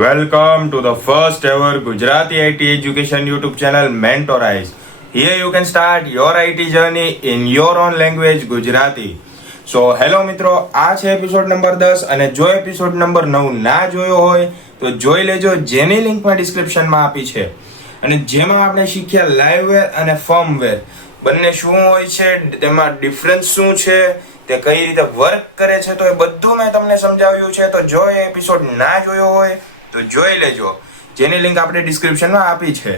Welcome to the first ever Gujarati IT education YouTube channel Mentorize. Here you can start your IT journey in your own language Gujarati. So hello મિત્રો, આ છે episode number 10 અને જો episode number 9 ના જોયો હોય તો જોઈ લેજો, જેની લિંક મેં ડિસ્ક્રિપ્શનમાં આપી છે. અને જેમાં આપણે શીખ્યા લાઇવવેર અને ફર્મવેર બંને શું હોય છે, તેમાં ડિફરન્સ શું છે, તે કઈ રીતે વર્ક કરે છે, તો એ બધું મેં તમને સમજાવ્યું છે. તો જો એ એપિસોડ ના જોયો હોય તો જોઈ લેજો, જેની લિંક આપણે ડિસ્ક્રિપ્શનમાં આપી છે.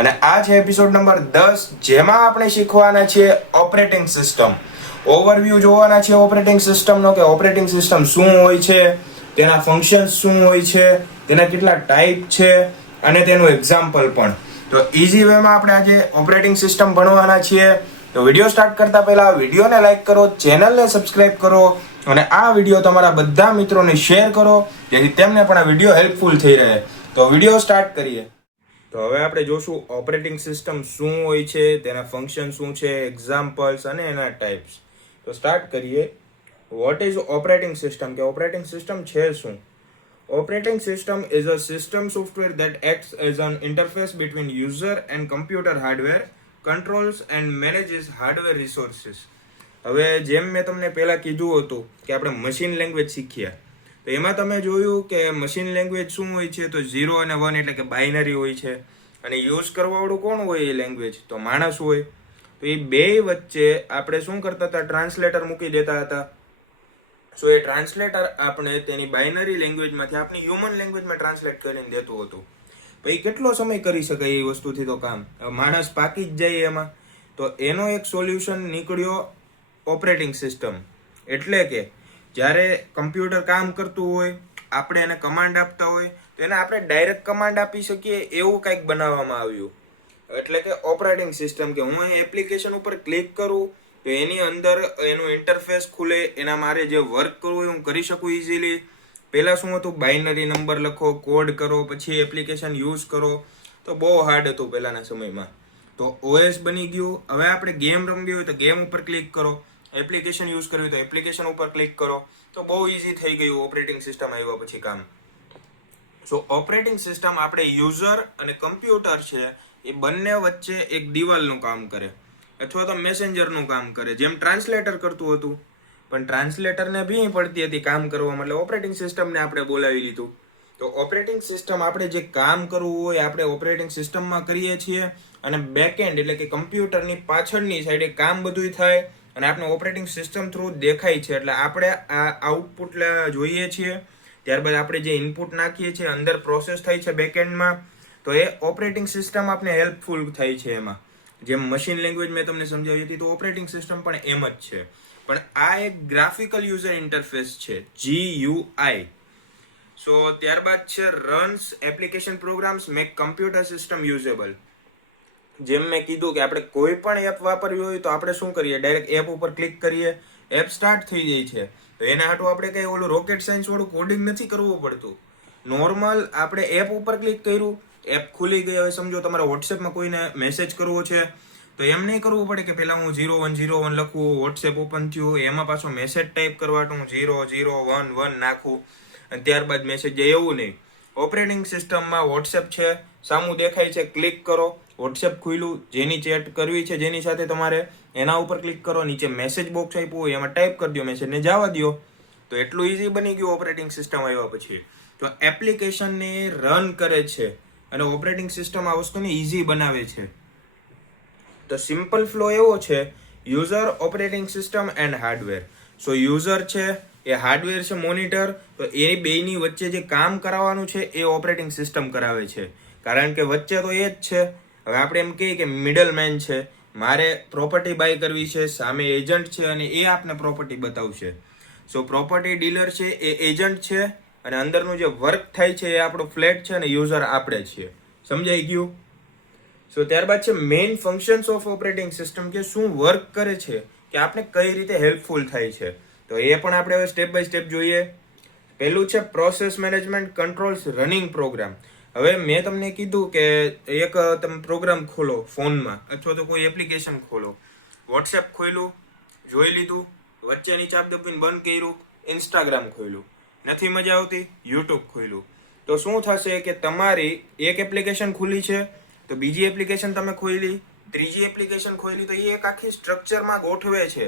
અને આ છે એપિસોડ નંબર 10, જેમાં આપણે શીખવાના છીએ ઓપરેટિંગ સિસ્ટમ. ઓવરવ્યૂ જોવાના છે ઓપરેટિંગ સિસ્ટમનો, કે ઓપરેટિંગ સિસ્ટમ શું હોય છે, તેના ફંક્શન્સ શું હોય છે, તેના કેટલા ટાઈપ છે અને તેનું એક્ઝામ્પલ પણ. તો ઇઝી વેમાં આપણે આજે ઓપરેટિંગ સિસ્ટમ ભણવાના છીએ. તો વિડીયો સ્ટાર્ટ કરતા પહેલા વિડીયોને લાઈક કરો, ચેનલને સબસ્ક્રાઇબ કરો અને આ વિડીયો તમારા બધા મિત્રોને શેર કરો, જેથી તેમને પણ આ વિડીયો હેલ્પફુલ થઈ રહે. તો વિડીયો સ્ટાર્ટ કરીએ. તો હવે આપણે જોશું ઓપરેટિંગ સિસ્ટમ શું હોય છે, તેના ફંક્શન શું છે, એક્ઝામ્પલ્સ અને એના ટાઈપ્સ. તો સ્ટાર્ટ કરીએ. વોટ ઇઝ ઓપરેટિંગ સિસ્ટમ, કે ઓપરેટિંગ સિસ્ટમ છે શું? Operating system is a system software that acts as an interface between user and computer hardware, controls and manages hardware resources. હવે જેમ મેં તમને પહેલા કીધું હતું કે આપણે મશીન લેંગ્વેજ શીખ્યા, તો એમાં તમે જોયું કે મશીન લેંગ્વેજ શું હોય છે, તો 0 અને 1 એટલે કે બાઇનરી હોય છે. અને યુઝ કરવાવાળું કોણ હોય એ લેંગ્વેજ, તો માણસ હોય. તો એ બે વચ્ચે આપણે શું કરતા હતા, ટ્રાન્સલેટર મૂકી દેતા હતા. સો એ ટ્રાન્સલેટર આપણે તેની બાઇનરી લેંગ્વેજમાંથી આપણી હ્યુમન લેંગ્વેજમાં ટ્રાન્સલેટ કરીને દેતું હતું. પછી કેટલો સમય કરી શકાય એ વસ્તુથી, તો કામ માણસ પાકી જ જાય એમાં. તો એનો એક સોલ્યુશન નીકળ્યો ઓપરેટિંગ સિસ્ટમ. એટલે કે જ્યારે કમ્પ્યુટર કામ કરતું હોય, આપણે એને કમાન્ડ આપતા હોય, તો એને આપણે ડાયરેક્ટ કમાન્ડ આપી શકીએ એવું કંઈક બનાવવામાં આવ્યું. એટલે કે ઓપરેટિંગ સિસ્ટમ, કે હું એપ્લિકેશન ઉપર ક્લિક કરું તો એની અંદર એનું ઇન્ટરફેસ ખુલે, એના મારે જે વર્ક કરવું હોય હું કરી શકું ઇઝીલી. પહેલાં શું હતું, બાઇનરી નંબર લખો, કોડ કરો, પછી એપ્લિકેશન યુઝ કરો, તો બહુ હાર્ડ હતું પહેલાંના સમયમાં. તો ઓએસ બની ગયું. હવે આપણે ગેમ રમવી હોય તો ગેમ ઉપર ક્લિક કરો, એપ્લિકેશન યુઝ કરવી હોય તો એપ્લિકેશન ઉપર ક્લિક કરો, તો બહુ ઇઝી થઈ ગયું ઓપરેટિંગ સિસ્ટમ આવ્યા પછી કામ. સો ઓપરેટિંગ સિસ્ટમ આપણે યુઝર અને કમ્પ્યુટર છે એ બંને વચ્ચે એક દિવાલનું કામ કરે, અથવા તો મેસેન્જરનું કામ કરે, જેમ ટ્રાન્સલેટર કરતું હતું. પણ ટ્રાન્સલેટરને ભી પડતી હતી કામ કરવા, એટલે ઓપરેટિંગ સિસ્ટમને આપણે બોલાવી લીધું. તો ઓપરેટિંગ સિસ્ટમ આપણે જે કામ કરવું હોય આપણે ઓપરેટિંગ સિસ્ટમમાં કરીએ છીએ, અને બેકએન્ડ એટલે કે કમ્પ્યુટરની પાછળની સાઈડે કામ બધું થાય અને આપણે ઓપરેટિંગ સિસ્ટમ થ્રુ દેખાય છે. એટલે આપણે આ આઉટપુટ જોઈએ છીએ, ત્યારબાદ આપણે જે ઇનપુટ નાખીએ છીએ અંદર પ્રોસેસ થાય છે બેકએન્ડમાં. તો એ ઓપરેટિંગ સિસ્ટમ આપણે હેલ્પફુલ થાય છે એમાં. જેમ મશીન લેંગ્વેજ મેં તમને સમજાવી હતી, તો ઓપરેટિંગ સિસ્ટમ પણ એમ જ છે. પણ આ એક ગ્રાફિકલ યુઝર ઇન્ટરફેસ છે, GUI. સો ત્યારબાદ છે runs application programs make computer system usable. જેમ મેં કીધું કે આપણે કોઈ પણ એપ વાપરવી હોય તો આપણે શું કરીએ, ડાયરેક્ટ એપ ઉપર ક્લિક કરીએ, એપ સ્ટાર્ટ થઈ જાય છે. તો એના હાટું આપણે કઈ ઓલું રોકેટ સાયન્સ વાળું કોડિંગ નથી કરવું પડતું. નોર્મલ આપણે એપ ઉપર ક્લિક કર્યું, એપ ખુલી ગઈ. હવે સમજો તમારે વોટ્સએપમાં કોઈને મેસેજ કરવો છે, તો એમ નહીં કરવું પડે કે પહેલાં હું 0101 લખું, વોટ્સએપ ઓપન થયું, એમાં પાછો મેસેજ ટાઈપ કરવાનું, 0011 નાખું અને ત્યારબાદ મેસેજ જાય, એવું નહીં. ઓપરેટિંગ સિસ્ટમમાં વોટ્સએપ છે, સામું દેખાય છે, ક્લિક કરો, વોટ્સએપ ખુલ્યું, જેની ચેટ કરવી છે જેની સાથે તમારે, એના ઉપર ક્લિક કરો, નીચે મેસેજ બોક્સ આપ્યું હોય એમાં ટાઈપ કરી દો, મેસેજને જવા દો. તો એટલું ઇઝી બની ગયું ઓપરેટિંગ સિસ્ટમ આવ્યા પછી. તો એપ્લિકેશનને રન કરે છે અને ઓપરેટિંગ સિસ્ટમ આ વસ્તુને ઇઝી બનાવે છે. તો સિમ્પલ ફ્લો એવો છે, user, operating system and hardware. So user છે એ હાર્ડવેર છે મોનિટર, તો એ બેયની વચ્ચે જે કામ કરાવવાનું છે એ ઓપરેટિંગ સિસ્ટમ કરાવે છે, કારણ કે વચ્ચે તો એ જ છે. હવે આપણે એમ કહીએ કે મિડલ મેન છે, મારે પ્રોપર્ટી બાય કરવી છે, સામે એજન્ટ છે અને એ આપને પ્રોપર્ટી બતાવશે. સો પ્રોપર્ટી ડીલર છે એ એજન્ટ છે અને અંદરનું જે વર્ક થાય છે એ આપણો ફ્લેટ છે અને યુઝર આપણે છીએ. સમજાઈ ગયું? સો ત્યારબાદ છે main functions of operating system, કે શું વર્ક કરે છે, કે આપણે કઈ રીતે હેલ્પફુલ થાય છે. તો એ પણ આપણે હવે સ્ટેપ બાય સ્ટેપ જોઈએ. પહેલું છે process management controls running program. હવે મેં તમને કીધું કે એક તમે પ્રોગ્રામ ખોલો ફોનમાં, અથવા તો કોઈ એપ્લિકેશન ખોલો, વોટ્સએપ ખોલ્યું, જોઈ લીધું, વચ્ચે નીચે ચાપ દબાવીને બંધ કર્યું, ઇન્સ્ટાગ્રામ ખોલ્યું, નથી મજા આવતી, યુટ્યુબ ખોલ્યું. તો શું થશે કે તમારી એક એપ્લિકેશન ખુલી છે તો બીજી એપ્લિકેશન તમે ખોલી, ત્રીજી એપ્લિકેશન ખોલી, તો એ એક આખી સ્ટ્રક્ચરમાં ગોઠવે છે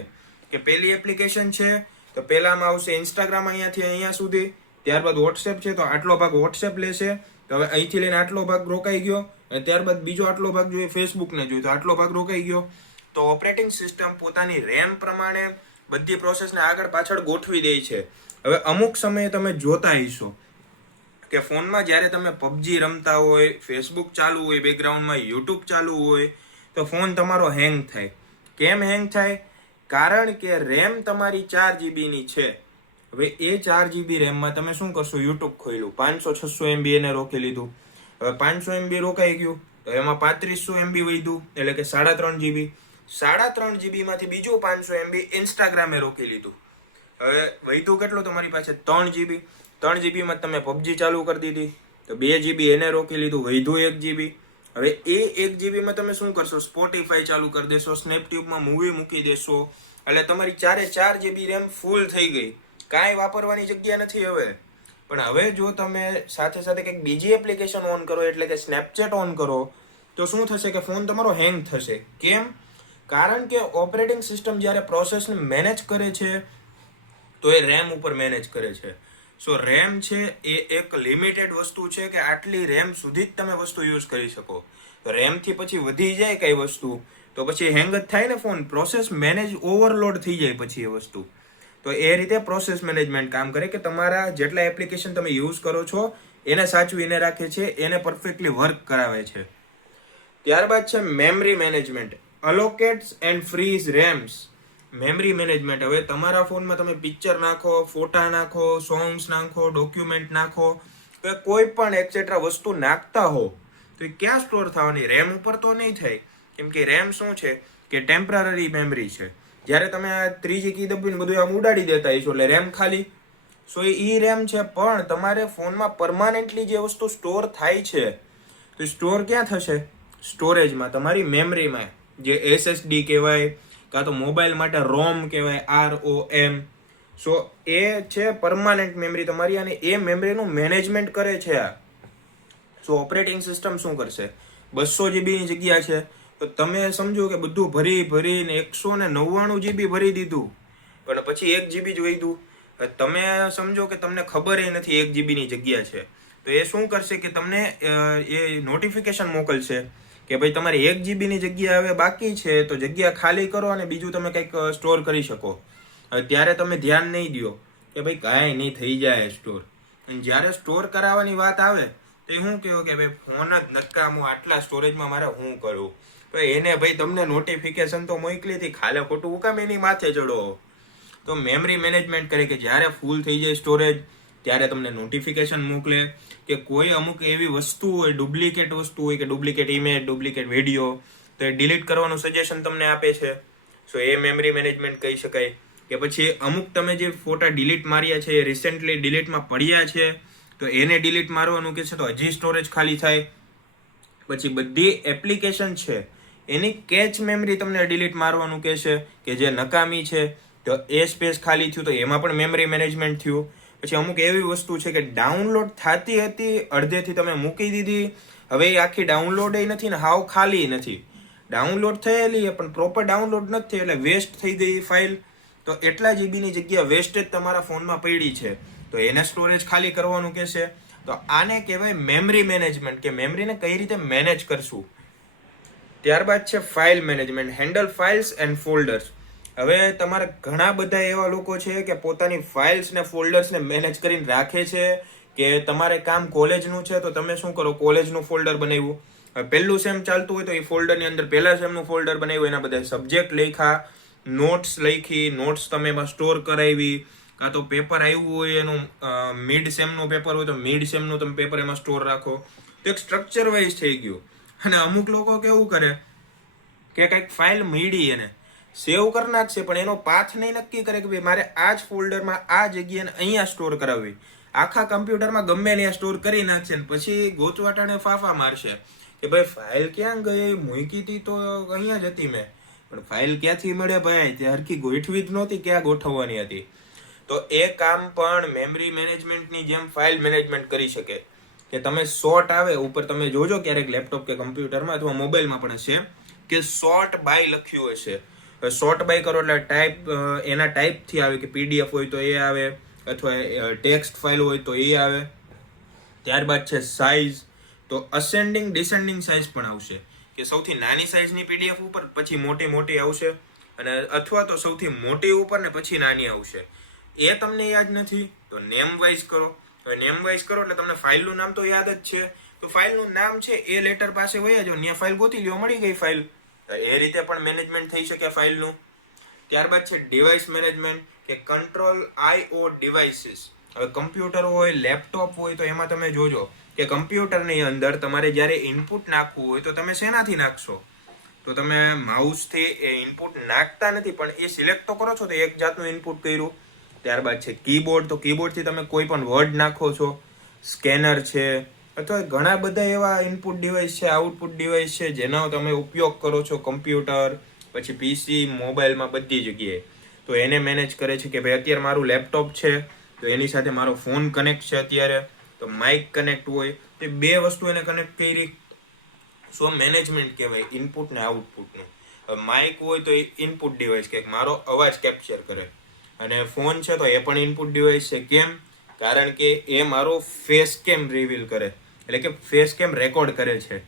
કે પહેલી એપ્લિકેશન છે તો પહેલામાં આવશે ઇન્સ્ટાગ્રામ અહીંયાથી અહીંયા સુધી, ત્યારબાદ વોટ્સએપ છે તો આટલો ભાગ વોટ્સએપ લેશે, તો હવે અહીંથી લઈને આટલો ભાગ રોકાઈ ગયો, અને ત્યારબાદ બીજો આટલો ભાગ જોઈએ ફેસબુકને જોઈએ તો આટલો ભાગ રોકાઈ ગયો. તો ઓપરેટિંગ સિસ્ટમ પોતાની રેમ પ્રમાણે બધી પ્રોસેસને આગળ પાછળ ગોઠવી દે છે. હવે અમુક સમયે તમે જોતા હશો કે ફોનમાં જ્યારે તમે પબજી રમતા હોય, ફેસબુક ચાલુ હોય, બેકગ્રાઉન્ડમાં યુટ્યુબ ચાલુ હોય, તો ફોન તમારો હેંગ થાય. કેમ હેંગ થાય? કારણ કે રેમ તમારી 4 GB ની છે. હવે એ 4 GB રેમમાં તમે શું કરશો? યુટ્યુબ ખોલ્યું, 500-600 MB એને રોકી લીધું. હવે 500 MB રોકાઈ ગયું તો એમાં 3500 MB વધ્યું, એટલે કે 3.5 GB. 3.5 GB માંથી બીજું 500 MB ઇન્સ્ટાગ્રામે રોકી લીધું. હવે વધ્યું કેટલું તમારી પાસે? 3 GB. 3 GB માં તમે પબજી ચાલુ કરી દીધી તો 2 GB એને રોકી લીધું, વધ્યું 1 GB. હવે એ 1 GB માં તમે શું કરશો? સ્પોટીફાઈ ચાલુ કરી દેશો, સ્નેપટ્યુબમાં મૂવી મૂકી દેશો, એટલે તમારી 4 GB રેમ ફૂલ થઈ ગઈ, કાંઈ વાપરવાની જગ્યા નથી હવે. પણ હવે જો તમે સાથે સાથે કંઈક બીજી એપ્લિકેશન ઓન કરો, એટલે કે સ્નેપચેટ ઓન કરો, તો શું થશે કે ફોન તમારો હેંગ થશે. કેમ? કારણ કે ઓપરેટિંગ સિસ્ટમ જ્યારે પ્રોસેસને મેનેજ કરે છે તો એ રેમ ઉપર મેનેજ કરે છે. સો રેમ છે એ એક લિમિટેડ વસ્તુ છે કે આટલી રેમ સુધી જ તમે વસ્તુ યુઝ કરી શકો. રેમથી પછી વધી જાય કઈ વસ્તુ તો પછી હેંગ જ થાય ને ફોન. પ્રોસેસ મેનેજ ઓવરલોડ થઈ જાય પછી એ વસ્તુ. તો એ રીતે પ્રોસેસ મેનેજમેન્ટ કામ કરે કે તમારા જેટલા એપ્લિકેશન તમે યુઝ કરો છો એને સાચવીને રાખે છે, એને પરફેક્ટલી વર્ક કરાવે છે. ત્યારબાદ છે memory management, allocates and frees RAMs. Memory management, હવે તમારા ફોનમાં તમે પિક્ચર નાખો, ફોટા નાખો, સોંગ્સ નાખો, ડોક્યુમેન્ટ નાખો, કે કોઈ પણ એક્સેટ્રા વસ્તુ નાખતા હો તો એ ક્યાં સ્ટોર થવાની? રેમ ઉપર તો નહીં થાય. કેમ કે રેમ શું છે કે ટેમ્પરરી મેમરી છે. જ્યારે તમે આ ત્રીજી કી દબાવીને બધું આમ ઉડાડી દેતા હશો એટલે રેમ ખાલી. સો એ રેમ છે, પણ તમારે ફોનમાં પરમાનન્ટલી જે વસ્તુ સ્ટોર થાય છે તો સ્ટોર ક્યાં થશે? સ્ટોરેજમાં, તમારી મેમરીમાં, જે SSD કહેવાય, કાં તો મોબાઈલ માટે રોમ કહેવાય, ROM. સો એ છે પરમાનન્ટ મેમરી તમારી, અને એ મેમરીનું મેનેજમેન્ટ કરે છે આ. સો ઓપરેટિંગ સિસ્ટમ શું કરશે? 200 GB ની જગ્યા છે તો તમે સમજો કે બધું ભરીને 199 GB ભરી દીધું, પણ પછી 1 GB જ વધ્યું. તમે સમજો કે તમને ખબર નથી 1 GB ની જગ્યા છે, તો એ શું કરશે કે તમને એ નોટિફિકેશન મોકલશે કે ભાઈ તમારી 1 GB ની જગ્યા હવે બાકી છે, તો જગ્યા ખાલી કરો અને બીજું તમે કંઈક સ્ટોર કરી શકો. ત્યારે તમે ધ્યાન નહીં દો કે ભાઈ કાંઈ નહીં થઈ જાય સ્ટોર. અને જ્યારે સ્ટોર કરાવવાની વાત આવે તો હું કહ્યું કે ભાઈ ફોન જ નકામું, આટલા સ્ટોરેજમાં મારે શું કરવું? તો એને ભાઈ તમને નોટિફિકેશન તો મોકલી હતી, ખાલે ખોટું હું કામ એની માથે ચડો? તો મેમરી મેનેજમેન્ટ કરે કે જ્યારે ફૂલ થઈ જાય સ્ટોરેજ ત્યારે તમને નોટિફિકેશન મોકલે, કે કોઈ અમુક એવી વસ્તુ હોય, ડુપ્લિકેટ વસ્તુ હોય, કે ડુપ્લિકેટ ઇમેજ, ડુપ્લિકેટ વિડીયો, તો એ ડિલીટ કરવાનું સજેશન તમને આપે છે. સો એ મેમરી મેનેજમેન્ટ કહી શકાય. કે પછી અમુક તમે જે ફોટા ડિલીટ માર્યા છે, એ રિસેન્ટલી ડિલીટમાં પડ્યા છે, તો એને ડિલીટ મારવાનું કે છે તો હજી સ્ટોરેજ ખાલી થાય. પછી બધી એપ્લિકેશન છે એની કેચ મેમરી તમને ડિલીટ મારવાનું કે છે, કે જે નકામી છે, તો એ સ્પેસ ખાલી થયું તો એમાં પણ મેમરી મેનેજમેન્ટ થયું. પછી અમુક એવી વસ્તુ છે કે ડાઉનલોડ થતી હતી, અડધેથી તમે મૂકી દીધી, હવે એ આખી ડાઉનલોડ નથી ને હાવ ખાલી નથી. ડાઉનલોડ થયેલી પણ પ્રોપર ડાઉનલોડ નથી થઈ એટલે વેસ્ટ થઈ ગઈ ફાઇલ. તો એટલા GB ની જગ્યા વેસ્ટેજ તમારા ફોનમાં પડી છે, તો એને સ્ટોરેજ ખાલી કરવાનું કહેશે. તો આને કહેવાય મેમરી મેનેજમેન્ટ, કે મેમરીને કઈ રીતે મેનેજ કરશું. ત્યારબાદ છે file management, handle files and folders. હવે તમારે ઘણા બધા એવા લોકો છે કે પોતાની ફાઇલ્સ ને ફોલ્ડર્સ ને મેનેજ કરીને રાખે છે, કે તમારે કામ કોલેજનું છે તો તમે શું કરો? કોલેજનું ફોલ્ડર બનાવ્યું. પહેલું સેમ ચાલતું હોય તો એ ફોલ્ડરની અંદર પહેલા સેમનું ફોલ્ડર બનાવ્યું, એના બધા સબ્જેક્ટ લખ્યા, નોટ્સ લખી, નોટ્સ તમે એમાં સ્ટોર કરાવી, કાં તો પેપર આવ્યું હોય એનું મિડ સેમનું પેપર હોય તો મિડ સેમનું તમે પેપર એમાં સ્ટોર રાખો. તો એક સ્ટ્રક્ચર વાઇઝ થઈ ગયું. અને અમુક લોકો કેવું કરે કે કંઈક ફાઇલ મળી એને સેવ કરી નાખશે, પણ એનો પાથ નહીં નક્કી કરે કે ભાઈ મારે આ જ ફોલ્ડરમાં આ જગ્યાને અહીંયા સ્ટોર કરાવવી. આખા કમ્પ્યુટરમાં ગમે ત્યાં સ્ટોર કરી નાખશે ને પછી ગોચવાટાને ફાફા મારશે કે ભાઈ ફાઇલ ક્યાં ગઈ? મૂકી હતી તો અહીંયા જ હતી મેં, પણ ફાઇલ ક્યાંથી મળે ભાઈ? તે હરખી ગોઠવી જ નહોતી, ક્યાં ગોઠવવાની હતી? તો એ કામ પણ મેમરી મેનેજમેન્ટની જેમ ફાઇલ મેનેજમેન્ટ કરી શકે. કે તમે શોર્ટ આવે ઉપર, તમે જોજો ક્યારેક લેપટોપ કે કમ્પ્યુટરમાં અથવા મોબાઈલમાં પણ હશે કે શોર્ટ બાય લખ્યું હશે. શોર્ટ બાય કરો એટલે ટાઈપ એના ટાઈપથી આવે કે પીડીએફ હોય તો એ આવે અથવા ટેક્સ્ટ ફાઇલ હોય તો એ આવે. ત્યારબાદ છે સાઇઝ, તો અસેન્ડિંગ ડિસેન્ડિંગ સાઇઝ પણ આવશે કે સૌથી નાની સાઇઝની પીડીએફ ઉપર પછી મોટી મોટી આવશે, અને અથવા તો સૌથી મોટી ઉપર ને પછી નાની આવશે. એ તમને યાદ નથી તો નેમ વાઇઝ કરો. હવે નેમ વાઇઝ કરો એટલે તમને ફાઇલનું નામ તો યાદ જ છે, તો ફાઇલનું નામ છે એ લેટર પાસે વયા જાઓ, ત્યાં ફાઇલ ગોતી લ્યો, મળી ગઈ ફાઇલ. એ રીતે પણ મેનેજમેન્ટ થઈ શકે ફાઇલનું. ત્યારબાદ છે ડિવાઇસ મેનેજમેન્ટ કે કંટ્રોલ IO ડિવાઇસીસ. હવે કમ્પ્યુટર હોય, લેપટોપ હોય તો એમાં તમે જોજો કે કમ્પ્યુટરની અંદર તમારે જ્યારે ઇનપુટ નાખવું હોય તો તમે શેનાથી નાખશો? તો તમે માઉસથી એ ઇનપુટ નાખતા નથી, પણ એ સિલેક્ટ તો કરો છો તો એક જાતનું ઇનપુટ કર્યું. ત્યારબાદ છે કીબોર્ડ, તો કીબોર્ડથી તમે કોઈ પણ વર્ડ નાખો છો. સ્કેનર છે, અથવા ઘણા બધા એવા ઇનપુટ ડિવાઇસ છે, આઉટપુટ ડિવાઇસ છે જેનો તમે ઉપયોગ કરો છો કમ્પ્યુટર, પછી PC, મોબાઈલમાં, બધી જગ્યાએ. તો એને મેનેજ કરે છે કે ભાઈ અત્યારે મારું લેપટોપ છે તો એની સાથે મારો ફોન કનેક્ટ છે, અત્યારે તો માઇક કનેક્ટ હોય, તે બે વસ્તુ એને કનેક્ટ કરી. સો મેનેજમેન્ટ કહેવાય ઇનપુટ ને આઉટપુટનું. માઇક હોય તો એ ઇનપુટ ડિવાઇસ કે મારો અવાજ કેપ્ચર કરે, અને ફોન છે તો એ પણ ઇનપુટ ડિવાઇસ છે. કેમ? કારણ કે એ મારો ફેસ કેમ રિવીલ કરે, એટલે કે ફેસ કેમ રેકોર્ડ કરે છે.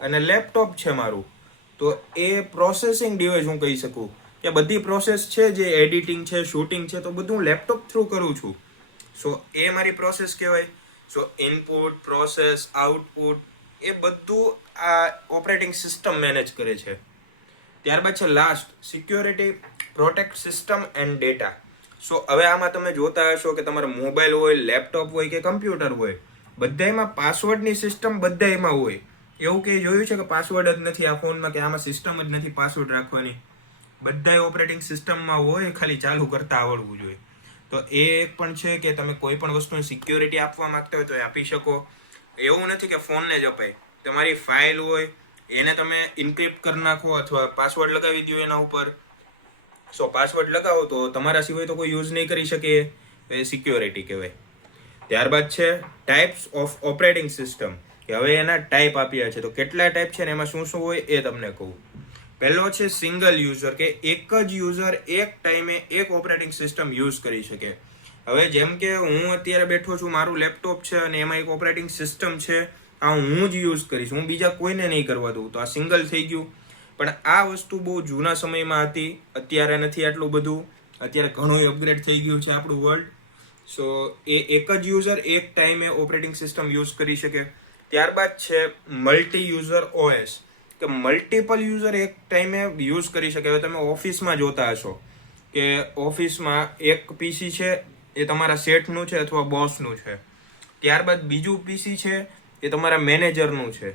અને લેપટોપ છે મારું તો એ પ્રોસેસિંગ ડિવાઇસ હું કહી શકું કે બધી પ્રોસેસ છે જે એડિટિંગ છે, શૂટિંગ છે, તો બધું લેપટોપ થ્રુ કરું છું. સો એ મારી પ્રોસેસ કહેવાય. સો ઇનપુટ, પ્રોસેસ, આઉટપુટ એ બધું આ ઓપરેટિંગ સિસ્ટમ મેનેજ કરે છે. ત્યારબાદ છે last security, protect system and data. So હવે આમાં તમે જોતા હશો કે તમારો મોબાઈલ હોય, લેપટોપ હોય કે કમ્પ્યુટર હોય, બધામાં પાસવર્ડની સિસ્ટમ બધામાં હોય. એવું કંઈ જોયું છે કે પાસવર્ડ જ નથી આ ફોનમાં, કે આમાં સિસ્ટમ જ નથી પાસવર્ડ રાખવાની? બધાય ઓપરેટિંગ સિસ્ટમમાં હોય, ખાલી ચાલુ કરતા આવડવું જોઈએ. તો એ એક પણ છે કે તમે કોઈ પણ વસ્તુની સિક્યોરિટી આપવા માંગતા હોય તો એ આપી શકો. એવું નથી કે ફોનને જ અપાય. તમારી ફાઇલ હોય એને તમે ઇન્ક્રિપ્ટ કરી નાખો અથવા પાસવર્ડ લગાવી દો એના ઉપર. સો પાસવર્ડ લગાવો તો તમારા સિવાય તો કોઈ યુઝ નહીં કરી શકે, એ સિક્યોરિટી કહેવાય. ત્યારબાદ છે ટાઈપ્સ ઓફ ઓપરેટિંગ સિસ્ટમ, કે હવે એના ટાઈપ આપ્યા છે. તો કેટલા ટાઈપ છે ને એમાં શું શું હોય એ તમને કહું. પહેલો છે સિંગલ યુઝર, કે એક જ યુઝર એક ટાઈમે એક ઓપરેટિંગ સિસ્ટમ યુઝ કરી શકે. હવે જેમ કે હું અત્યારે બેઠો છું, મારું લેપટોપ છે અને એમાં એક ઓપરેટિંગ સિસ્ટમ છે, આ હું જ યુઝ કરીશ, હું બીજા કોઈને નહીં કરવા દઉં, તો આ સિંગલ થઈ ગયું. પણ આ વસ્તુ બહુ જૂના સમયમાં હતી, અત્યારે નથી આટલું બધું. અત્યારે ઘણું અપગ્રેડ થઈ ગયું છે આપણું વર્લ્ડ. સો એ એક જ યુઝર એક ટાઈમે ઓપરેટિંગ સિસ્ટમ યુઝ કરી શકે. ત્યારબાદ છે મલ્ટી યુઝર OS, કે મલ્ટિપલ યુઝર એક ટાઈમે યુઝ કરી શકે. હવે તમે ઓફિસમાં જોતા હશો કે ઓફિસમાં એક PC છે એ તમારા શેઠનું છે અથવા બોસનું છે. ત્યારબાદ બીજું PC છે એ તમારા મેનેજરનું છે.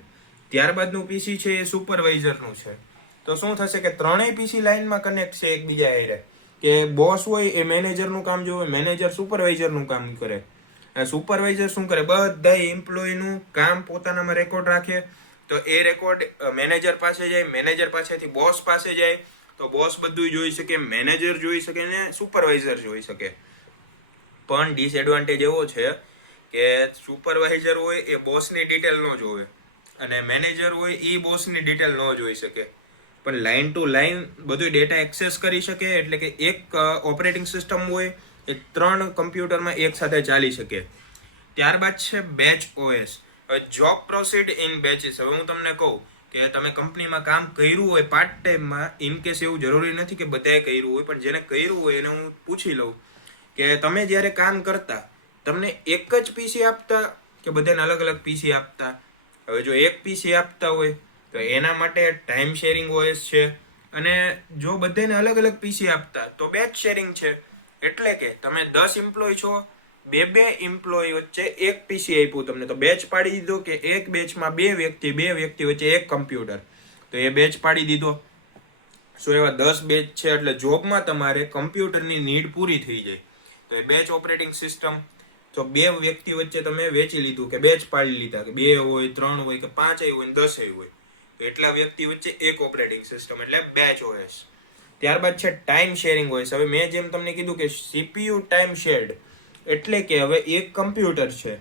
ત્યારબાદનું PC છે એ સુપરવાઇઝરનું છે. તો શું થશે કે ત્રણેય PC લાઇનમાં કનેક્ટ છે એકબીજા હારે, કે બોસ હોય એ મેનેજરનું કામ જોવે, મેનેજર સુપરવાઇઝરનું કામ કરે. સુપરવાઇઝર શું કરે? બધા એમ્પ્લોયનું કામ પોતાનામાં રેકોર્ડ રાખે. તો એ રેકોર્ડ મેનેજર પાસે જાય, મેનેજર પાસેથી બોસ પાસે જાય, તો બોસ બધું જોઈ શકે, મેનેજર જોઈ શકે ને સુપરવાઇઝર જોઈ શકે. પણ ડિસએડવાન્ટેજ એવો છે કે સુપરવાઇઝર હોય એ બોસની ડિટેલ ન જોવે, અને મેનેજર હોય એ બોસની ડિટેલ ન જોઈ શકે. પણ લાઇન ટુ લાઇન બધું ડેટા એક્સેસ કરી શકે, એટલે કે એક ઓપરેટિંગ સિસ્ટમ હોય એ 3 કમ્પ્યુટરમાં એક સાથે ચાલી શકે. ત્યારબાદ છે batch OS, job proceed in batches. હવે હું તમને કહું કે તમે કંપનીમાં કામ કર્યું હોય પાર્ટ ટાઈમમાં, ઇન કેસ એવું જરૂરી નથી કે બધાએ કર્યું હોય, પણ જેને કર્યું હોય એને હું પૂછી લઉં કે તમે જ્યારે કામ કરતા તમને એક જ PC આપતા કે બધાને અલગ અલગ PC આપતા? હવે જો એક PC આપતા હોય તો એના માટે ટાઈમ શેરિંગ OS છે, અને જો બધાને અલગ અલગ PC આપતા તો બેચ શેરિંગ છે. એટલે કે તમે 10 એમ્પ્લોય છો, બે એમ્પ્લોય વચ્ચે એક PC આપ્યું તમને, તો બેચ પાડી દીધો કે એક બેચમાં બે વ્યક્તિ વચ્ચે એક કમ્પ્યુટર, તો એ બેચ પાડી દીધો. સો એવા 10 બેચ છે, એટલે જોબમાં તમારે કમ્પ્યુટરની નીડ પૂરી થઈ જાય. તો એ બેચ ઓપરેટિંગ સિસ્ટમ. તો બે વ્યક્તિ વચ્ચે તમે વેચી લીધું કે બેચ પાડી લીધા, કે 2 હોય, 3 હોય કે 5 હોય, 10 હોય, તો એટલા વ્યક્તિ વચ્ચે એક ઓપરેટિંગ સિસ્ટમ, એટલે બેચ OS. ત્યારબાદ છે ટાઈમ શેરિંગ OS. હવે મેં જેમ તમને કીધું કે CPU ટાઈમ શેર્ડ, એટલે કે હવે એક કમ્પ્યુટર છે,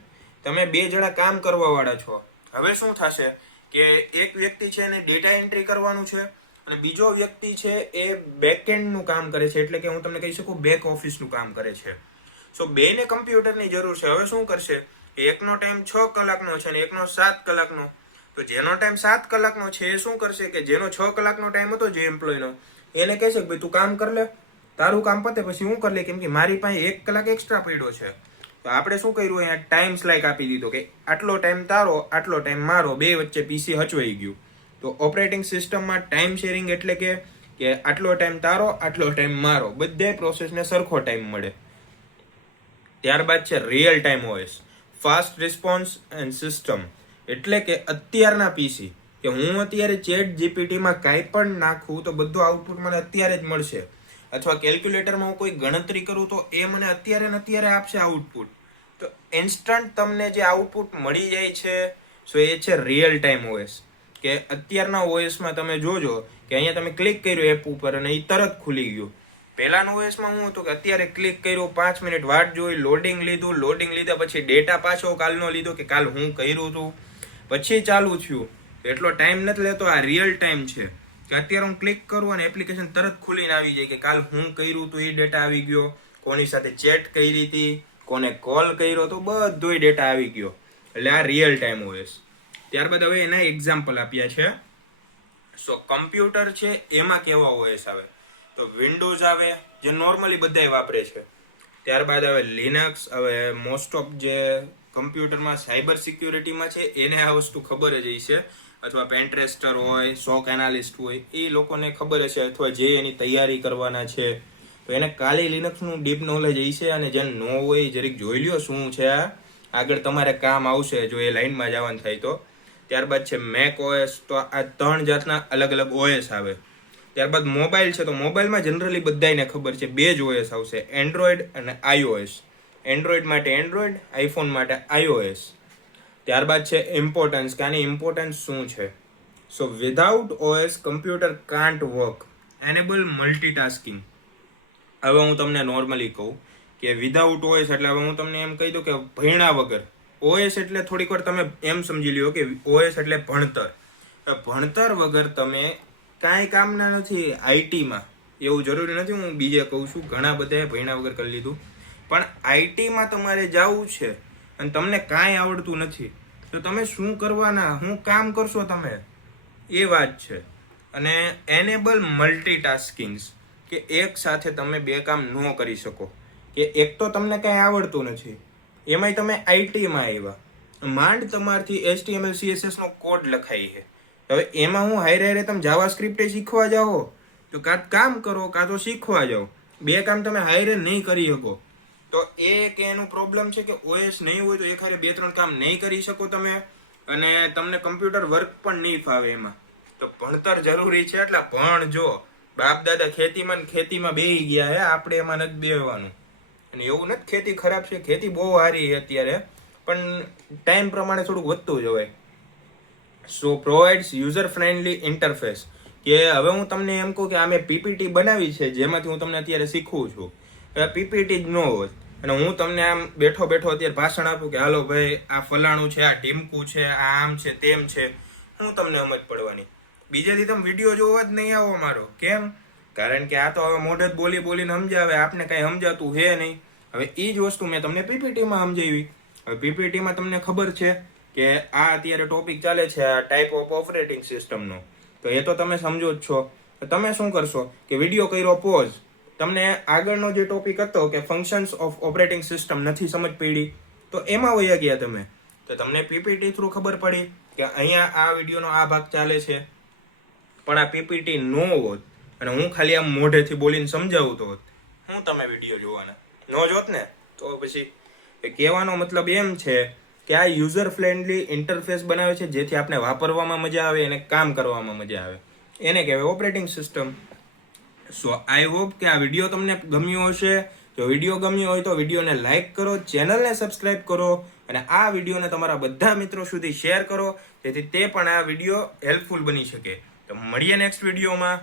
તમે 2 જણા કામ કરવા વાળા છો. હવે શું થશે કે એક વ્યક્તિ છે એને ડેટા એન્ટ્રી કરવાનું છે અને બીજો વ્યક્તિ છે એ બેકએન્ડ નું કામ કરે છે, એટલે કે હું તમને કહી શકું બેક ઓફિસ નું કામ કરે છે. સો બેને કમ્પ્યુટરની જરૂર છે. હવે શું કરશે, એકનો ટાઈમ 6 કલાકનો છે અને એકનો 7 કલાકનો. તો જેનો ટાઈમ 7 કલાકનો છે એ શું કરશે કે જેનો 6 કલાકનો ટાઈમ હતો જે એમ્પ્લોયનો, એને કહેશે કે ભાઈ તું કામ કર લે, તારું કામ પતે પછી હું કરી લે, કેમ કે મારી પાસે 1 કલાક એક્સ્ટ્રા પડ્યો છે. તો આપણે શું કર્યું, અહીંયા ટાઈમ સ્લાઇક આપી દીધો કે આટલો ટાઈમ તારો, આટલો ટાઈમ મારો, બે વચ્ચે પીસી હચવાઈ ગયું. તો ઓપરેટિંગ સિસ્ટમમાં ટાઈમ શેરિંગ એટલે કે આટલો ટાઈમ તારો, આટલો ટાઈમ મારો, બધે પ્રોસેસને સરખો ટાઈમ મળે. ત્યારબાદ છે real time OS, fast response and system, એટલે કે અત્યારના પીસી કે હું અત્યારે ચેટ જીપીટીમાં કાંઈ પણ નાખું તો બધું આઉટપુટ મને અત્યારે જ મળશે, અથવા કેલ્ક્યુલેટરમાં હું કોઈ ગણતરી કરું તો એ મને અત્યારે ને અત્યારે આપશે આઉટપુટ. તો ઇન્સ્ટન્ટ તમને જે આઉટપુટ મળી જાય છે, સો એ છે રિયલ ટાઈમ ઓએસ. કે અત્યારના ઓએસમાં તમે જોજો કે અહીંયા તમે ક્લિક કર્યું એપ ઉપર અને એ તરત ખુલી ગયું. પહેલાના ઓએસમાં શું હતું કે અત્યારે ક્લિક કર્યું, 5 મિનિટ વાટ જોઈ, લોડિંગ લીધું, લોડિંગ લીધા પછી ડેટા પાછો કાલનો લીધો કે કાલ હું કર્યું હતું પછી ચાલુ થયું. એટલો ટાઈમ નથી લેતો. આ રિયલ ટાઈમ છે કે અત્યારે હું ક્લિક કરું અને એપ્લિકેશન તરત ખુલીને આવી જાય કે કાલ હું કર્યું તો એ ડેટા આવી ગયો, કોની સાથે ચેટ કરી હતી, કોને કોલ કર્યો તો બધોય ડેટા આવી ગયો. એટલે આ રિયલ ટાઈમ ઓએસ. ત્યારબાદ હવે એના એક્ઝામ્પલ આપ્યા છે. સો કમ્પ્યુટર છે એમાં કેવા ઓએસ આવે, તો વિન્ડોઝ આવે જે નોર્મલી બધાય વાપરે છે. ત્યારબાદ આવે લિનક્સ. હવે મોસ્ટ ઓફ જે કમ્પ્યુટરમાં સાયબર સિક્યુરિટીમાં છે એને આ વસ્તુ ખબર જ હશે, અથવા પેન્ટ્રેસ્ટર હોય, શોક એનાલિસ્ટ હોય, એ લોકોને ખબર હશે, અથવા જે એની તૈયારી કરવાના છે તો એને કાલી લિનક્સનું ડીપ નોલેજ હશે. અને જેને ન હોય જરીક જોઈ લ્યો શું છે આ, આગળ તમારે કામ આવશે જો એ લાઈનમાં જવાનું થાય તો. ત્યારબાદ છે મેક ઓએસ. તો આ 3 જાતના અલગ અલગ ઓએસ આવે. ત્યારબાદ મોબાઈલ છે, તો મોબાઈલમાં જનરલી બધાને ખબર છે 2 જ ઓએસ આવશે, એન્ડ્રોઈડ અને આઈઓએસ. એન્ડ્રોઈડ માટે એન્ડ્રોઈડ, આઈફોન માટે આઈઓએસ. ત્યારબાદ છે ઇમ્પોર્ટન્સ, કે આની ઇમ્પોર્ટન્સ શું છે. So without OS computer can't work, enable multitasking. હવે હું તમને નોર્મલી કહું કે વિધાઉટ ઓએસ એટલે હવે હું તમને એમ કહી દઉં કે ભણ્યા વગર. ઓએસ એટલે થોડીક વાર તમે એમ સમજી લ્યો કે ઓએસ એટલે ભણતર. ભણતર વગર તમે કાંઈ કામના નથી આઈટીમાં. એવું જરૂરી નથી હું બીજે કહું છું, ઘણા બધાએ ભણ્યા વગર કરી લીધું, પણ આઈટીમાં તમારે જવું છે અને તમને કાંઈ આવડતું નથી તો તમે શું કરવાના, શું કામ કરશો તમે, એ વાત છે. અને એનેબલ મલ્ટીટાસ્કિંગ્સ, કે એક સાથે તમે 2 કામ ન કરી શકો. કે એક તો તમને કાંઈ આવડતું નથી, એમાંય તમે આઈટીમાં આવ્યા, માંડ તમારથી HTML CSS નો કોડ લખાઈ છે. હવે એમાં હું હારે તમે જાવાસ્ક્રિપ્ટ શીખવા જાઓ તો કામ કરો કાં તો શીખવા જાઓ, 2 કામ તમે હારે નહીં કરી શકો. તો એ કે એનું પ્રોબ્લેમ છે કે ઓએસ નહીં હોય તો એક હારે 2-3 કામ નહીં કરી શકો તમે, અને તમને કમ્પ્યુટર વર્ક પણ નહીં ફાવે એમાં. તો ભણતર જરૂરી છે, એટલે ભણજો. બાપ દાદા ખેતીમાં બેહી ગયા હે, આપણે એમાં નથી બેહવાનું. અને એવું નથી ખેતી ખરાબ છે, ખેતી બહુ સારી છે અત્યારે, પણ ટાઈમ પ્રમાણે થોડુંક વધતું જ હોય. સો પ્રોવાઇડ્સ યુઝર ફ્રેન્ડલી ઇન્ટરફેસ, કે હવે હું તમને એમ કહું કે આ મેં પીપીટી બનાવી છે જેમાંથી હું તમને અત્યારે શીખવું છું. પીપીટી જ ન હોત અને હું તમને આમ બેઠો અત્યારે ભાષણ આપું કે હાલો ભાઈ આ ફલાણું છે, આ ટીમકું છે, આ આમ છે તેમ છે, હું તમને સમજ પડવાની. બીજેથી તમે વિડીયો જોવા જ નહીં આવો મારો. કેમ? કારણ કે આ તો હવે મોઢે જ બોલીને સમજાવે, આપને કાંઈ સમજાતું હે નહીં. હવે એ જ વસ્તુ મેં તમને પીપીટીમાં સમજાવી. હવે પીપીટીમાં તમને ખબર છે કે આ અત્યારે ટોપિક ચાલે છે આ ટાઈપ ઓફ ઓપરેટિંગ સિસ્ટમનો, તો એ તો તમે સમજો જ છો. તો તમે શું કરશો કે વિડીયો કર્યો પોઝ, તમને આગળનો જે ટોપિક હતો કે ફંક્શન્સ ઓફ ઓપરેટિંગ સિસ્ટમ નથી સમજ પડી તો એમાં વયા ગયા તમે. તો તમને પીપીટી થ્રુ ખબર પડી કે અહીંયા આ વિડીયોનો આ ભાગ ચાલે છે, પણ આ પીપીટી નો હોત અને હું ખાલી આમ મોઢેથી બોલીને સમજાવતો હોત, હું તમે વિડીયો જોવાના ન જોત ને. તો પછી કહેવાનો મતલબ એમ છે કે આ યુઝર ફ્રેન્ડલી ઇન્ટરફેસ બનાવે છે જેથી આપણે વાપરવામાં મજા આવે અને કામ કરવામાં મજા આવે, એને કહેવાય operating system. So I hope કે આ વિડીયો તમને ગમ્યો હશે. જો વિડીયો ગમ્યો હોય તો વિડીયોને લાઈક કરો, ચેનલને સબસ્ક્રાઇબ કરો અને આ વિડીયોને તમારા બધા મિત્રો સુધી શેર કરો જેથી તે પણ આ વિડીયો હેલ્પફુલ બની શકે. તો મળીએ નેક્સ્ટ વિડીયોમાં.